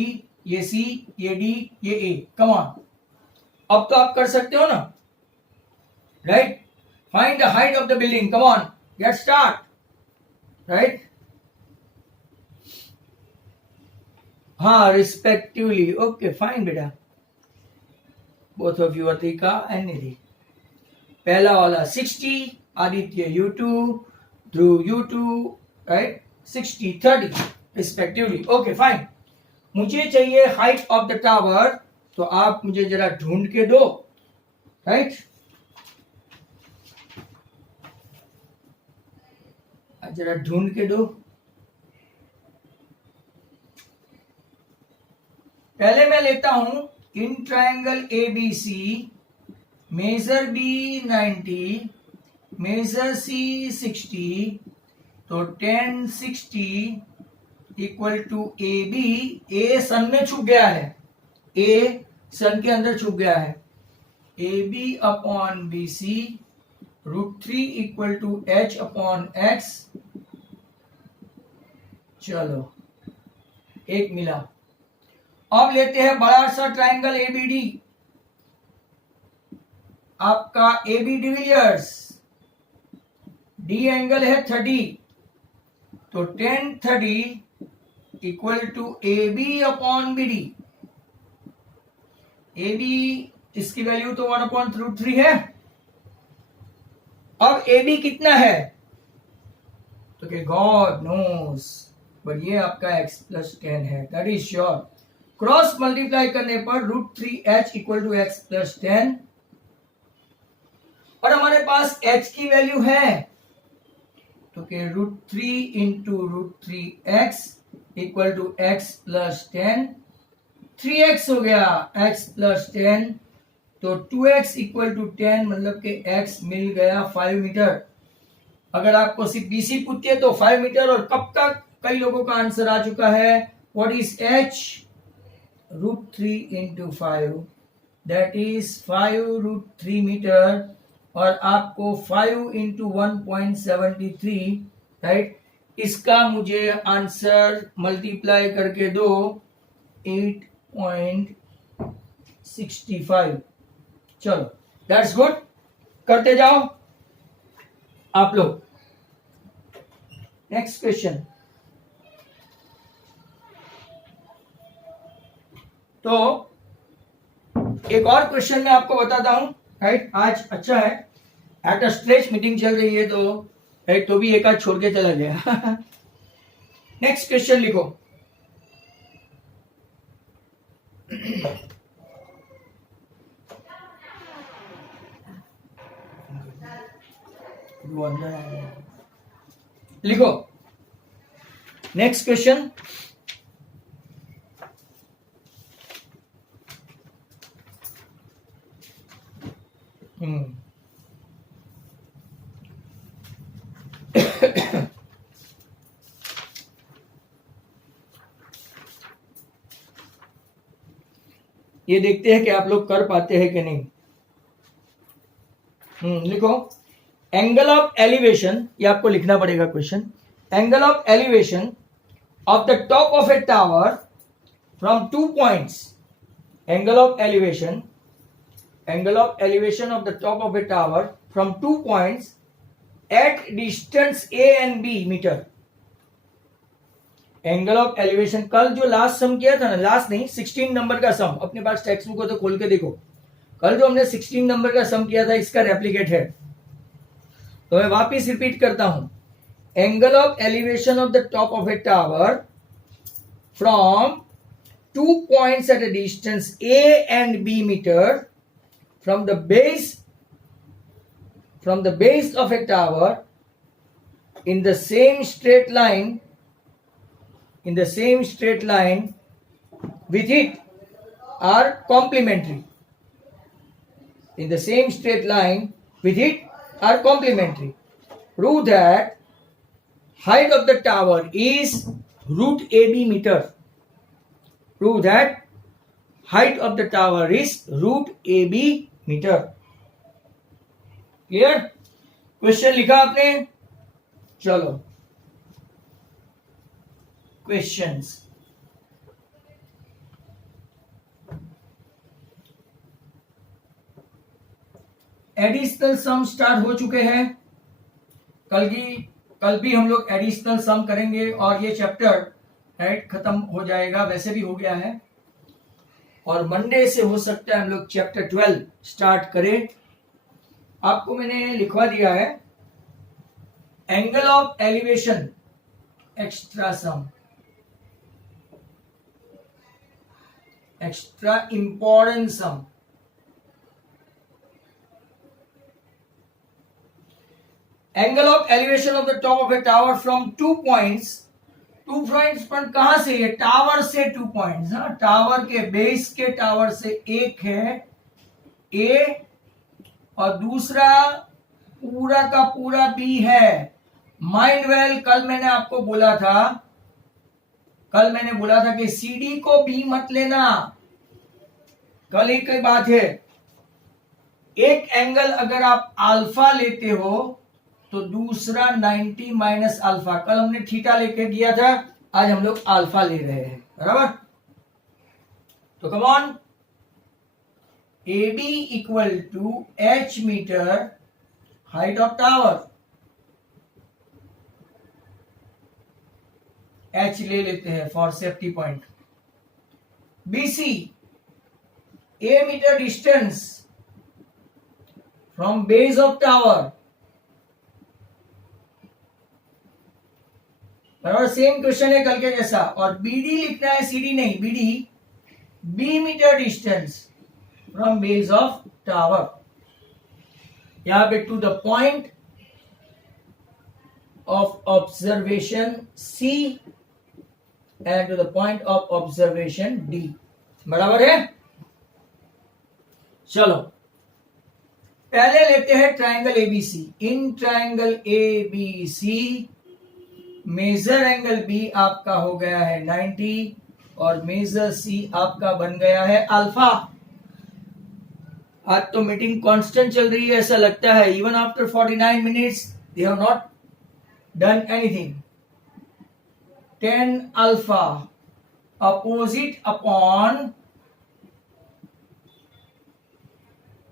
ये c, ये d, ये a। कम ऑन, अब तो आप कर सकते हो ना right. Find the height of the building, come on get start right. हाँ रिस्पेक्टिवली, ओके फाइन बेटा, both of you Atika and Nidhi. पहला वाला 60, Aditya U2, Dhruv U2 right, 60 30 respectively. Okay fine, मुझे चाहिए हाइट ऑफ द टावर, तो आप मुझे जरा ढूंढ के दो राइट। जरा ढूंढ के दो। पहले मैं लेता हूं in triangle ABC, measure B 90, measure C 60, तो 10 60 equal to AB। A sun में छुप गया है, A सन के अंदर छुप गया है। AB upon BC √3 equal to H upon X। चलो एक मिला। अब लेते हैं बड़ा सा ट्रायंगल ABD, आपका AB डिविलियर्स, D एंगल है 30, तो 10 30 equal to AB upon BD। AB इसकी वैल्यू तो 1/√3 है। अब AB कितना है, तो कि गॉड नोस, बट ये आपका x + 10 है, that is sure. Cross multiply करने पर √3h इक्वल टू x + 10, और हमारे पास h की वैल्यू है, तो कि √3 into √3x equal to x + 10, 3x हो गया x + 10, तो 2x इक्वल टू 10, मतलब कि x मिल गया 5 मीटर। अगर आपको सिर्फ BC पूछती है तो 5 मीटर, और कब तक कई लोगों का आंसर आ चुका है। What is h, √3 into 5, that is 5√3 metre, और आपको 5 इंटू 1.73 राइट, इसका मुझे आंसर मल्टीप्लाई करके दो 8.65। चलो दैट्स गुड, करते जाओ आप लोग। Next question. तो एक और क्वेश्चन मैं आपको बताता हूं राइट। आज अच्छा है, एट अ स्ट्रेच मीटिंग चल रही है, तो राइट तो भी एक आध छोड़ के चला गया। नेक्स्ट क्वेश्चन लिखो। लिखो नेक्स्ट क्वेश्चन। ये देखते हैं कि आप लोग कर पाते हैं कि नहीं। लिखो एंगल ऑफ एलिवेशन, ये आपको लिखना पड़ेगा question. Angle of elevation of the top of a tower from 2 points, angle of elevation of the top of a tower from 2 points at distance A and B metre. Angle of elevation कल जो last सम किया था ना, last नहीं 16 number का सम, अपने पास text book हो तो खोल के देखो, कल जो हमने 16 नंबर का सम किया था इसका रेप्लिकेट है. तो मैं वापिस रिपीट करता हूं. Angle of elevation of the top of a tower from 2 points at a distance A and B meter from the base of a tower in the same straight line with it are complementary. In the same straight line with it are complementary. Prove that height of the tower is root AB meter. Prove that height of the tower is root AB meter. Clear? Question लिखा आपने? चलो questions. Additional सम start हो चुके हैं. कल भी हम लोग एडिशनल सम करेंगे और ये चैप्टर राइट खत्म हो जाएगा, वैसे भी हो गया है. और मंडे से हो सकता है हम लोग चैप्टर 12 स्टार्ट करें. आपको मैंने लिखवा दिया है angle of elevation extra sum, extra important sum. Angle of elevation of the top of a tower from 2 points. 2 points पर कहां से? ये टावर से 2 points. हाँ, टावर के बेस के टावर से एक है ए और दूसरा पूरा का पूरा बी है. माइंड वेल, कल मैंने आपको बोला था कि सीडी को बी मत लेना. कल एक ही बात है, एक एंगल अगर आप अल्फा लेते हो तो दूसरा 90 माइनस अल्फा. कल हमने थीटा लेके दिया था, आज हम लोग अल्फा ले रहे हैं. बराबर? तो come on, AB equal to H metre height of tower. H ले लेते हैं for safety point. BC A metre distance from base of tower. बराबर? सेम क्वेश्चन है कल के जैसा. और BD लिखना है, CD नहीं. BD B metre distance from base of tower. यहां पे to the point of observation C and to the point of observation D. बराबर है? चलो पहले लेते हैं triangle ABC. In triangle ABC measure angle B आपका हो गया है 90 और मेजर C आपका बन गया है अल्फा. आज तो मीटिंग कांस्टेंट चल रही है ऐसा लगता है. Even after 49 minutes they have not done anything. 10 alpha opposite upon,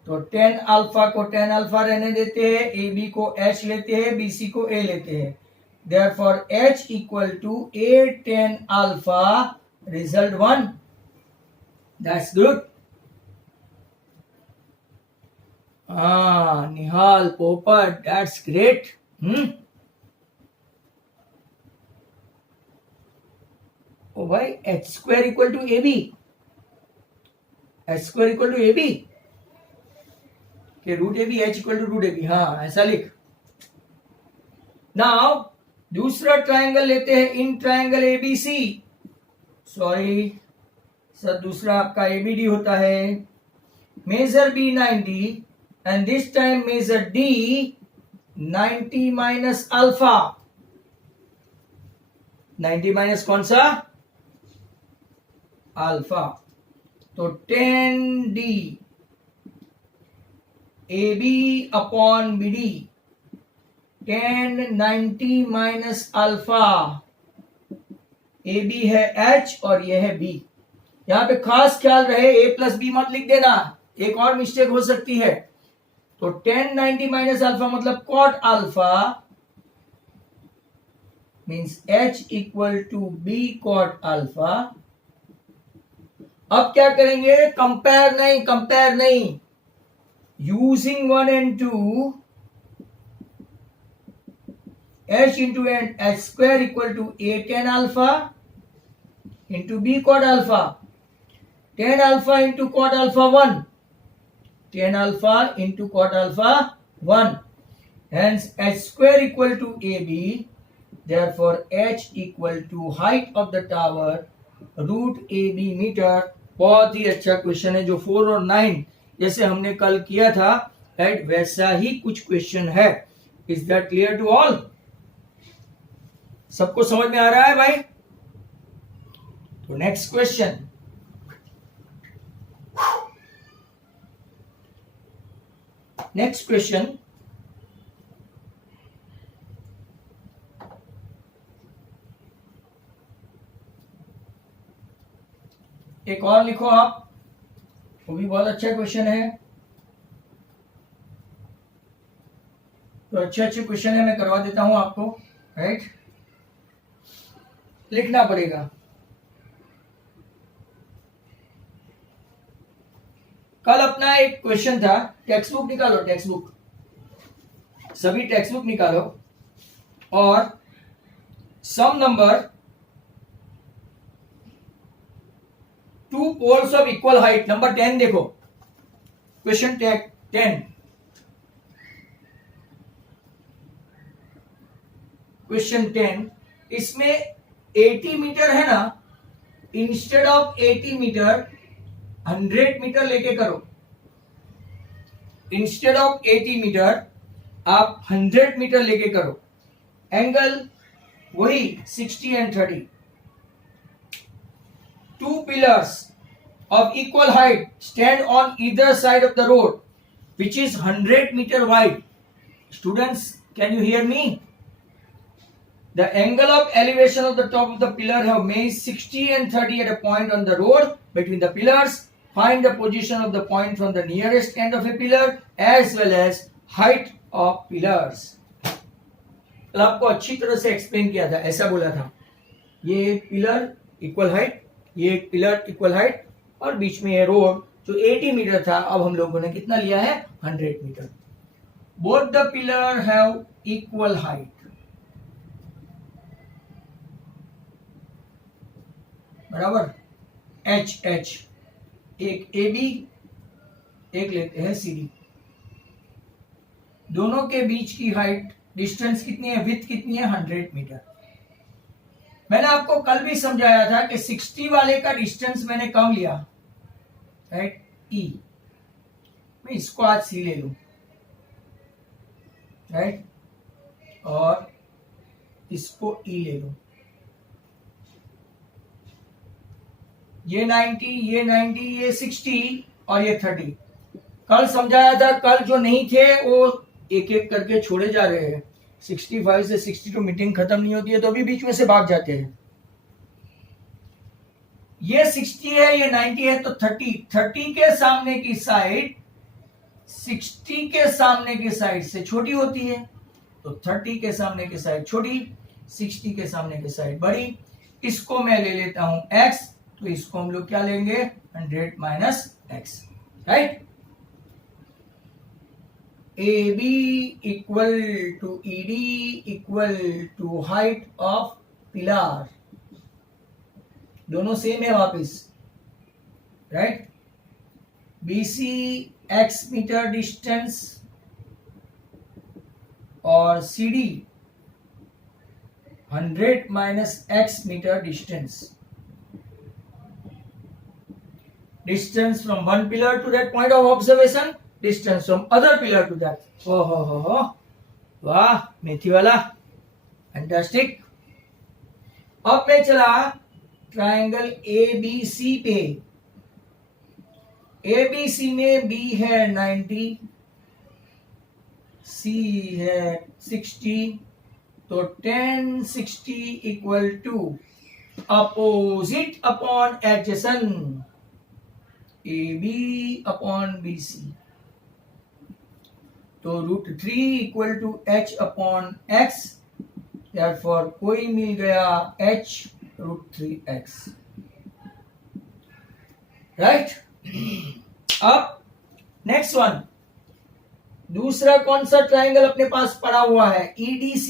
तो 10 अल्फा को 10 अल्फा रहने देते हैं, AB को H लेते हैं, BC को A लेते हैं. Therefore H equal to A 10 alpha, result 1. That's good. Nihal Popat, that's great. Oh भाई, H square equal to AB. H square equal to AB. Root AB H equal to root AB. हाँ ऐसा लिख. Now दूसरा triangle लेते हैं. In triangle ABC, sorry sir, दूसरा आपका ABD होता है. Measure B 90 and this time measure D 90 minus alpha. 90 minus कौन सा? अल्फा. तो 10D AB upon BD. 10 90 minus alpha. AB है H और यह है B. यहां पे खास ख्याल रहे a प्लस बी मत लिख देना, एक और मिस्टेक हो सकती है। तो 10 90 माइनस अल्फा मतलब cot alpha means h equal to B cot alpha. अब क्या करेंगे, कंपेयर नहीं, using 1 and 2 h into n h square equal to a tan alpha into b cot alpha, tan alpha into cot alpha 1, tan alpha into cot alpha 1, hence h square equal to ab, therefore h equal to height of the tower root ab meter। बहुत ही अच्छा question है, जो 4 और 9 जैसे हमने कल किया था राइट, वैसा ही कुछ क्वेश्चन है। Is that clear to all? सबको समझ में आ रहा है भाई? तो नेक्स्ट क्वेश्चन, एक और लिखो आप, वो भी बहुत अच्छा क्वेश्चन है। तो अच्छे क्वेश्चन है, मैं करवा देता हूं आपको राइट, लिखना पड़ेगा। कल अपना एक क्वेश्चन था, टेक्स्ट बुक निकालो, टेक्स्ट बुक, सभी टेक्स्ट बुक निकालो और sum number 2 poles of equal height, number 10 देखो, क्वेश्चन 10, क्वेश्चन 10, इसमें 80 मीटर है ना, इंस्टेड ऑफ 80 मीटर 100 मीटर लेके करो, इंस्टेड ऑफ 80 मीटर आप 100 मीटर लेके करो, एंगल वही 60 and 30, 2 pillars of equal height stand on either side of the road which is 100 meter wide. Students, can you hear me? The angle of elevation of the top of the pillar have made 60 and 30 at a point on the road between the pillars. Find the position of the point from the nearest end of a pillar as well as height of pillars. कल आपको अच्छी तरह से explain किया था, ऐसा बोला था, ये एक पिलर इक्वल हाइट, ये एक पिलर इक्वल हाइट और बीच में ये रोड जो 80 मीटर था, अब हम लोगों ने कितना लिया है 100 metre. Both the pillar have equal height, बराबर, एच एच, एक ए बी, एक लेते हैं सी डी, दोनों के बीच की हाइट डिस्टेंस कितनी है, विड्थ कितनी है 100 मीटर। मैंने आपको कल भी समझाया था कि 60 वाले का डिस्टेंस मैंने कम लिया राइट, ई, मैं इसको आज सी ले लूं राइट, और इसको ई ले लूं, ये 90, ये 90, ये 60 और ये 30। कल समझाया था, कल जो नहीं थे वो एक एक करके छोड़े जा रहे हैं, 65 से 62 मीटिंग खत्म नहीं होती है तो अभी बीच में से भाग जाते हैं। ये 60 है, ये 90 है, तो 30 के सामने की साइड 60 के सामने की साइड से छोटी होती है, तो 30 के सामने की साइड छोटी, 60 के सामने की साइड बड़ी। इसको मैं ले लेता हूं x, तो इसको हम लोग क्या लेंगे 100 minus X right. AB equal to ED equal to height of pillar, दोनों सेम है वापिस right. BC x metre distance और CD 100 minus x metre distance, distance from one pillar to that point of observation, distance from other pillar to that। हो वाह मेथी वाला, fantastic. अब मैं चला ट्रायंगल ABC पे, ABC में B है 90, C है 60, तो 10 60 equal to, opposite upon adjacent, AB upon BC. तो √3 equal to h upon x, therefore कोई मिल गया h √3x, राइट। अब नेक्स्ट वन, दूसरा कौन सा ट्राइंगल अपने पास पड़ा हुआ है? EDC।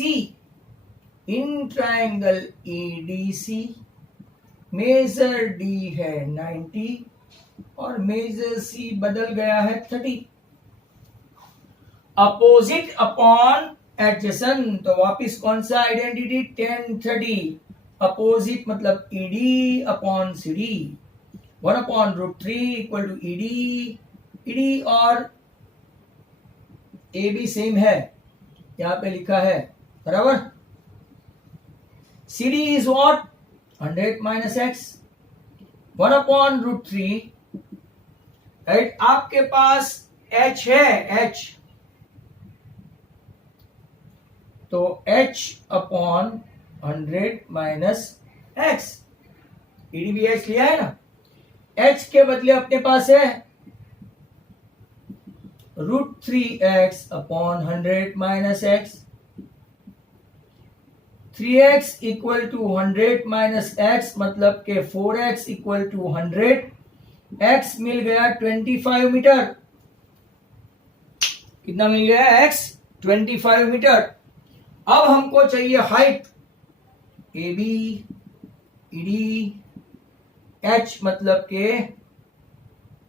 In triangle EDC measure D है 90 और मेजर C बदल गया है 30। अपोजिट अपॉन एडजेसेंट, तो वापिस कौन सा आइडेंटिटी? 10 30। अपोजिट मतलब ED upon CD, 1 upon √3 equal to ED और AB सेम है, यहां पे लिखा है, बराबर। CD is what? 100 minus x, 1 upon √3, right. आपके पास h है, h, तो h upon 100 minus x, ED भी h लिया है ना, h के बदले अपने पास है √3x upon 100 minus x, 3x equal to 100 minus x मतलब के 4x इक्वल टू 100, x मिल गया 25 मीटर। कितना मिल गया? x 25 metre. अब हमको चाहिए हाइट, AB ED h मतलब के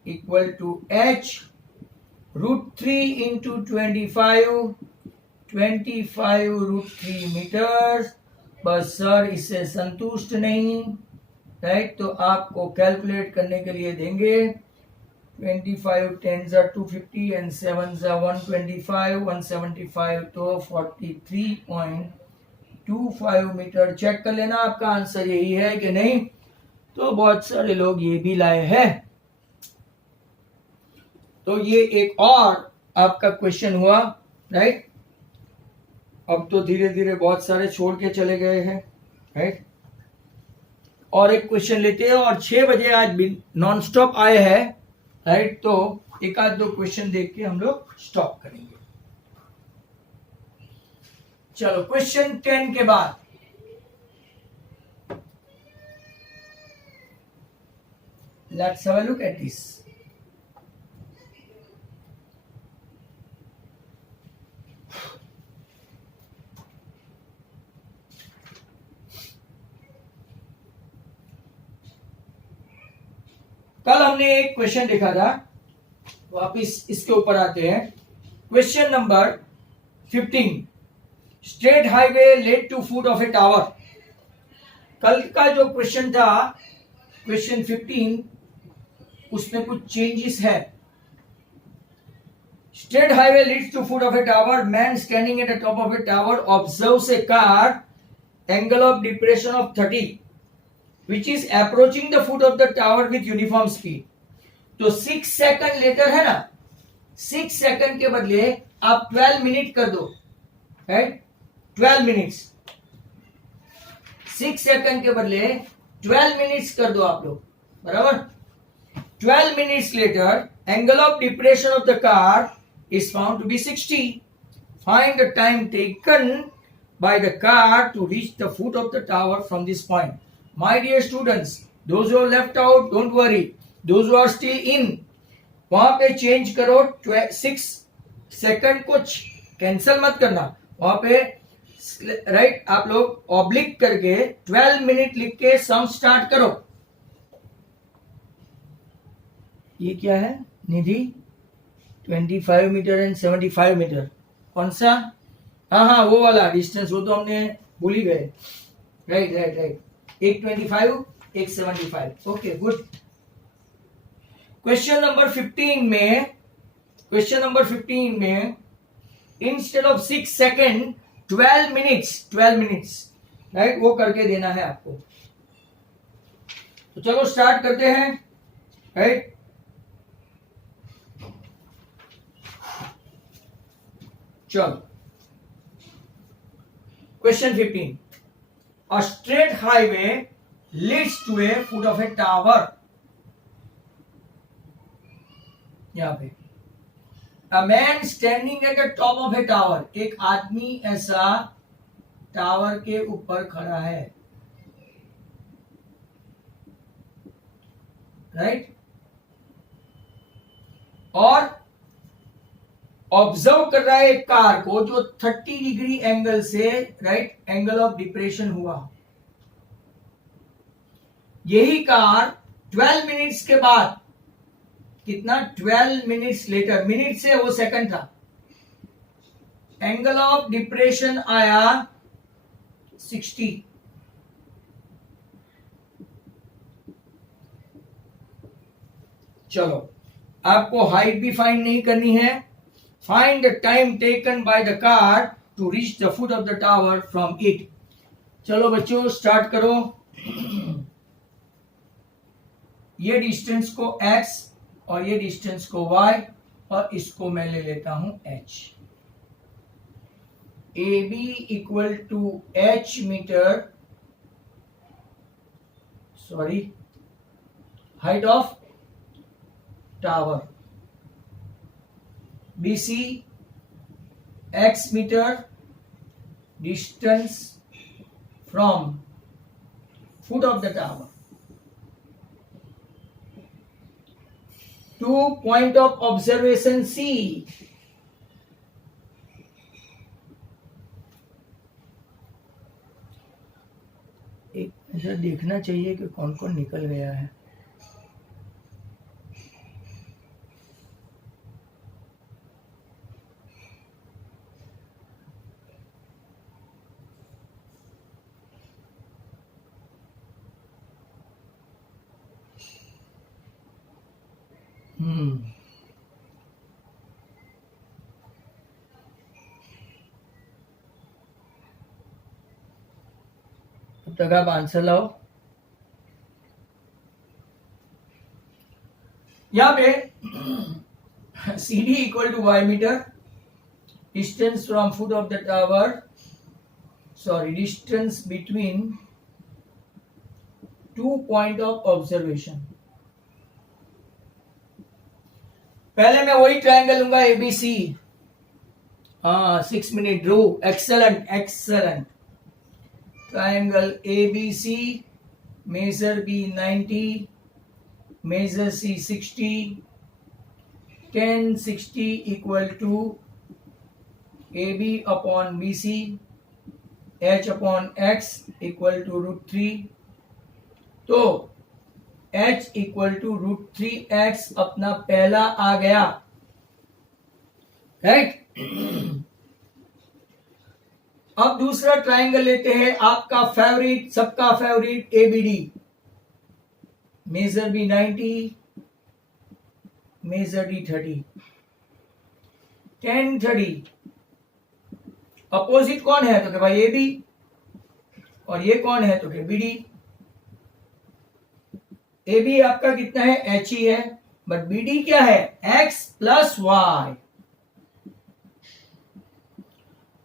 equal to h √3 into 25 √3 metre. बस सर इससे संतुष्ट नहीं, राइट, तो आपको कैलकुलेट करने के लिए देंगे 25 10 250 एंड 7 125 175, तो 43.25 मीटर। चेक कर लेना आपका आंसर यही है कि नहीं। तो बहुत सारे लोग ये भी लाए हैं। तो ये एक और आपका क्वेश्चन हुआ, राइट। अब तो धीरे धीरे बहुत सारे छोड़ के चले गए हैं, राइट। और एक क्वेश्चन लेते हैं, और 6 बजे आज नॉन स्टॉप आए हैं, राइट। तो एक आध दो क्वेश्चन देख के हम लोग स्टॉप करेंगे। चलो क्वेश्चन 10 के बाद let's have a look at this. कल हमने एक क्वेश्चन देखा था, वापिस इसके ऊपर आते हैं। Question number 15, straight highway led to foot of a tower. कल का जो क्वेश्चन था, क्वेश्चन 15, उसमें कुछ चेंजेस है। Straight highway leads to foot of a tower, man standing at the top of a tower observes a car, angle of depression of 30, which is approaching the foot of the tower with uniform speed। तो 6 second letter है ना, 6 second के बदले आप 12 minute कर दो, right, 12 minutes. 6 second के बदले 12 मिनट्स कर दो आप लोग, बराबर। 12 minutes later angle of depression of the car is found to be 60. Find the time taken by the car to reach the foot of the tower from this point. My dear students, those who are left out, don't worry. Those who are still in, वहां पे change करो, 6 second को cancel मत करना, वहां पे right आप लोग ऑब्लिक करके 12 मिनट लिख के सम स्टार्ट करो। ये क्या है निधि? 25 मीटर एंड 75 मीटर, कौन सा? हाँ वो वाला डिस्टेंस, वो तो हमने भूल ही गए, राइट राइट राइट। एक 25 एक 75, ओके गुड। क्वेश्चन नंबर 15 में instead of 6 second 12 minutes, right, वो करके देना है आपको। तो चलो स्टार्ट करते हैं, राइट। चलो question 15, a straight highway leads to a foot of a tower. यहां पे a man standing at the top of a tower, एक आदमी ऐसा टावर के ऊपर खड़ा है, राइट, और ऑब्जर्व कर रहा है एक कार को जो 30 डिग्री एंगल से, राइट, एंगल ऑफ डिप्रेशन हुआ। यही कार 12 मिनट्स के बाद, कितना, 12 मिनट्स लेटर, मिनट से वो सेकंड था, एंगल ऑफ डिप्रेशन आया 60। चलो, आपको हाइट भी फाइंड नहीं करनी है, find the time taken by the car to reach the foot of the tower from it. चलो बच्चों स्टार्ट करो। ये डिस्टेंस को x और ये डिस्टेंस को y, और इसको मैं ले लेता हूं h। AB equal to h metre, sorry, height of tower, BC x metre, distance from foot of the tower, to point of observation C। एक ऐसा देखना चाहिए कि कौन कौन निकल गया है। तब तक आप आंसर लाओ। यहां पे CD equal to y metre, distance from foot of the tower, sorry, distance between two point of observation. पहले मैं वही ट्रायंगल लूंगा ABC। हाँ, 6 minute drew, excellent excellent. Triangle ABC, measure B 90, measure C 60, 10 60 equal to AB upon BC, H upon X equal to √3। तो H equal to √3x अपना पहला आ गया, right. अब दूसरा ट्रायंगल लेते हैं, आपका फेवरेट, सबका favourite, ABD। Measure B 90, measure D 30, 10 30। Opposite कौन है? तो क्या भाई AB, और ये कौन है? तो क्या BD। AB आपका कितना है? H ही है, बट BD क्या है? X plus Y।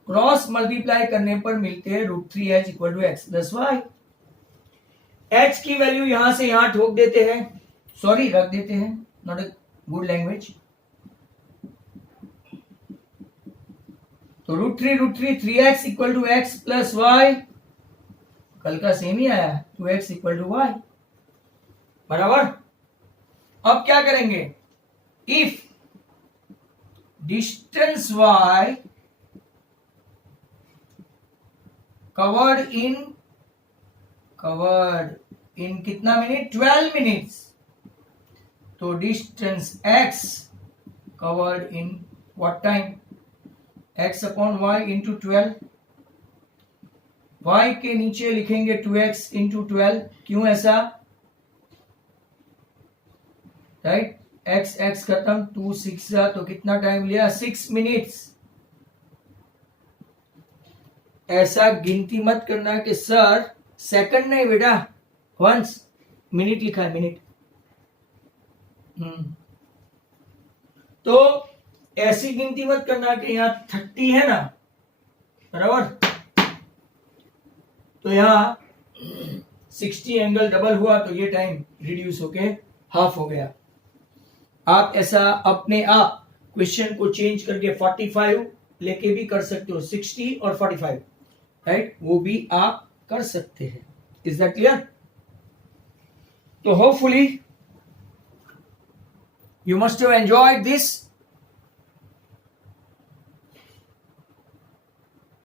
Cross multiply करने पर मिलते हैं √3h equal to x plus y. h की वैल्यू यहां से यहां ठोक देते हैं, सॉरी रख देते हैं, नॉट ए गुड लैंग्वेज। तो √3 3x equal to x plus y, कल का सेम ही आया, 2x इक्वल टू y, बराबर। अब क्या करेंगे? If distance y covered in कितना मिनट? 12 मिनट्स। तो distance x covered in what time? x upon y into 12। y के नीचे लिखेंगे 2x इंटू 12। क्यों ऐसा? राइट, x खत्म, 2 6 तो कितना टाइम लिया? 6 मिनट्स। ऐसा गिनती मत करना कि सर सेकंड नहीं बेटा, वंस, मिनट लिखा है, मिनट। तो ऐसी गिनती मत करना कि यहां 30 है ना, बराबर, तो यहां 60 एंगल डबल हुआ तो ये टाइम रिड्यूस होके हाफ हो गया। आप ऐसा अपने आप क्वेश्चन को चेंज करके 45 लेके भी कर सकते हो, 60 और 45, राइट, वो भी आप कर सकते हैं। Is that clear? तो hopefully you must have enjoyed this